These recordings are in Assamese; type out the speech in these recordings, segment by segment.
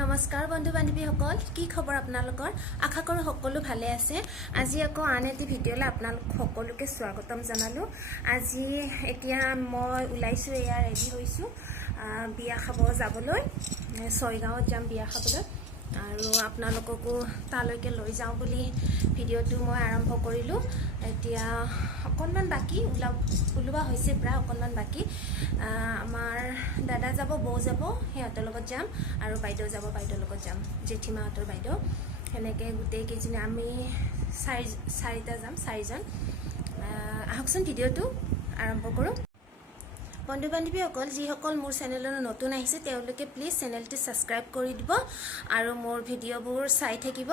নমস্কাৰ বন্ধু বান্ধৱীসকল, কি খবৰ আপোনালোকৰ? আশা কৰোঁ সকলো ভালে আছে। আজি আকৌ আন এটি ভিডিঅ'লৈ আপোনালোক সকলোকে স্বাগতম জনালোঁ। আজি এতিয়া মই ওলাইছোঁ, এয়া ৰেডি হৈছোঁ বিয়া খাব যাবলৈ। ছয়গাঁৱত যাম বিয়া খাবলৈ আৰু আপোনালোককো তালৈকে লৈ যাওঁ বুলি ভিডিঅ'টো মই আৰম্ভ কৰিলোঁ। এতিয়া অকণমান বাকী ওলোৱা হৈছে, প্ৰায় অকণমান বাকী। আমাৰ দাদা যাব, বৌ যাব, সিহঁতৰ লগত যাম আৰু বাইদেউ যাব, বাইদেউৰ লগত যাম, জেঠীমাহঁতৰ বাইদেউ। সেনেকৈ গোটেইকেইজনী আমি চাৰিজন। আহকচোন ভিডিঅ'টো আৰম্ভ কৰোঁ। বন্ধু বান্ধৱীসকল, যিসকল মোৰ চেনেললৈ নতুন আহিছে তেওঁলোকে প্লিজ চেনেলটো ছাবস্ক্ৰাইব কৰি দিব আৰু মোৰ ভিডিঅ'বোৰ চাই থাকিব।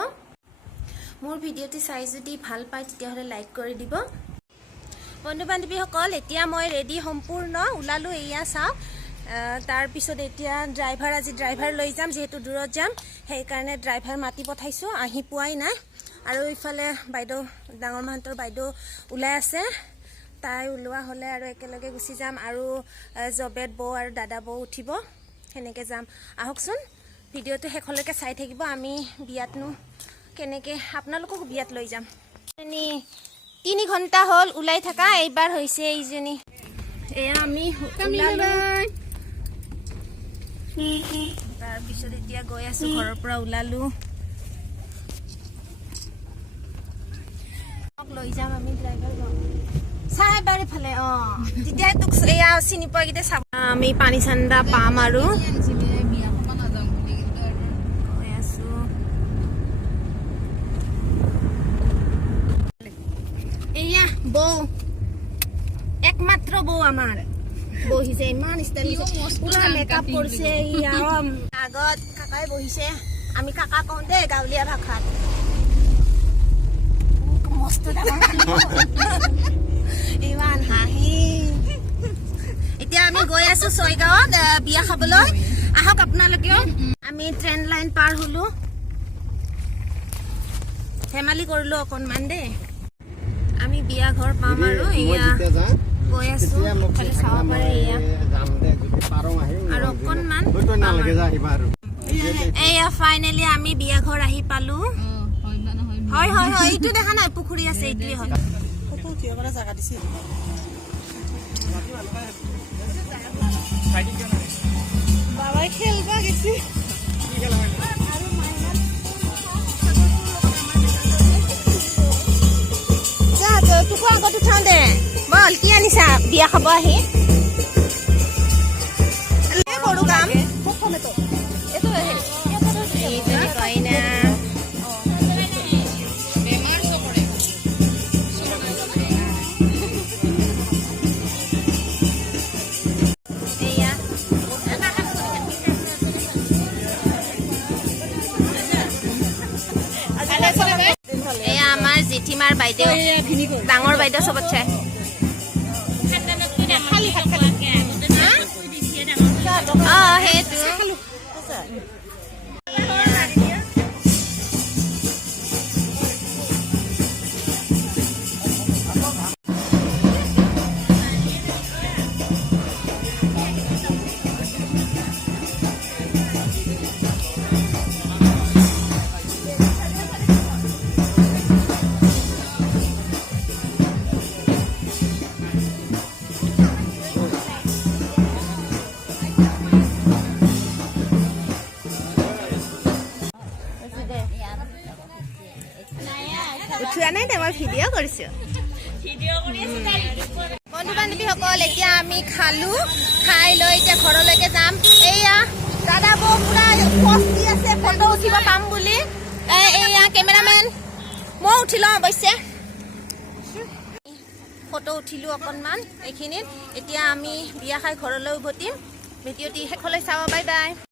মোৰ ভিডিঅ'টো চাই যদি ভাল পায় তেতিয়াহ'লে লাইক কৰি দিব। বন্ধু বান্ধৱীসকল, এতিয়া মই ৰেডি সম্পূৰ্ণ ওলালোঁ, এয়া চাওক। তাৰপিছত এতিয়া আজি ড্ৰাইভাৰ লৈ যাম, যিহেতু দূৰত যাম, সেইকাৰণে ড্ৰাইভাৰ মাতি পঠাইছোঁ, আহি পোৱাই নাই। আৰু ইফালে বাইদেউ, ডাঙৰ মাহঁতৰ বাইদেউ ওলাই আছে, তাই ওলোৱা হ'লে আৰু একেলগে গুচি যাম। আৰু জবেদ বৌ আৰু দাদা বৌ উঠিব, সেনেকৈ যাম। আহকচোন ভিডিঅ'টো শেষলৈকে চাই থাকিব। আমি বিয়াতনো কেনেকৈ আপোনালোকক বিয়াত লৈ যাম। 3 ঘণ্টা হ'ল ওলাই থকা, এইবাৰ হৈছে এইজনী। এয়া আমি তাৰপিছত এতিয়া গৈ আছোঁ, ঘৰৰ পৰা ওলালোঁ, লৈ যাম আমি ড্ৰাইভাৰ চাই বাৰে ফালে। তেতিয়া তোক এয়া চিনি পোৱা কেইটা চাব। আমি পানী চান্দা পাম আৰু গৈ আছোঁ। এয়া বৌ, একমাত্ৰ বৌ আমাৰ বহিছে, ইমান ষ্টাইল পুৰা মেকআপ কৰিছে। আগত কাকাই বহিছে, আমি কাকা কওঁ দেই গাঁৱলীয়া ভাষাত। ইমান হাঁহি। এতিয়া আমি গৈ আছো ছয়গাঁৱত বিয়া খাবলৈ। আহক আপোনালোকেও। আমি ট্ৰেইন লাইন পাৰ হলো, ধেমালি কৰিলো অকণমান দেই। আমি বিয়া ঘৰ পাম আৰু এয়া গৈ আছো, খালি চাব পাৰে এয়া আৰু অকণমান। এয়া ফাইনেলি আমি বিয়া ঘৰ আহি পালো। হয় হয় হয়, এইটো দেখা নাই, পুখুৰী আছে, এইটোৱে হয়। বাবাই খেলবা গেছি। তোকো আগত উঠাও দে, বল কি আনিছা বিয়া খাব আহি? সৰু কাম কইনা জেঠীমাৰ বাইদেউ, ডাঙৰ বাইদেউ চবতছে। সেইটো উঠোৱা নাই দে, মই ভিডিঅ' কৰিছোঁ। বন্ধু বান্ধৱীসকল, এতিয়া আমি খালো, খাই লৈ এতিয়া ঘৰলৈকে যাম। এয়া দাদা বৌ পুৰা পষ্ট দি আছে ফটো উঠিব পাম বুলি। এয়া কেমেৰামেন, মই উঠি লওঁ অৱশ্যে, ফটো উঠিলোঁ অকণমান এইখিনিত। এতিয়া আমি বিয়া খাই ঘৰলৈ উভতিম। ভিডিঅ'টি শেষলৈ চাব, বাই বাই।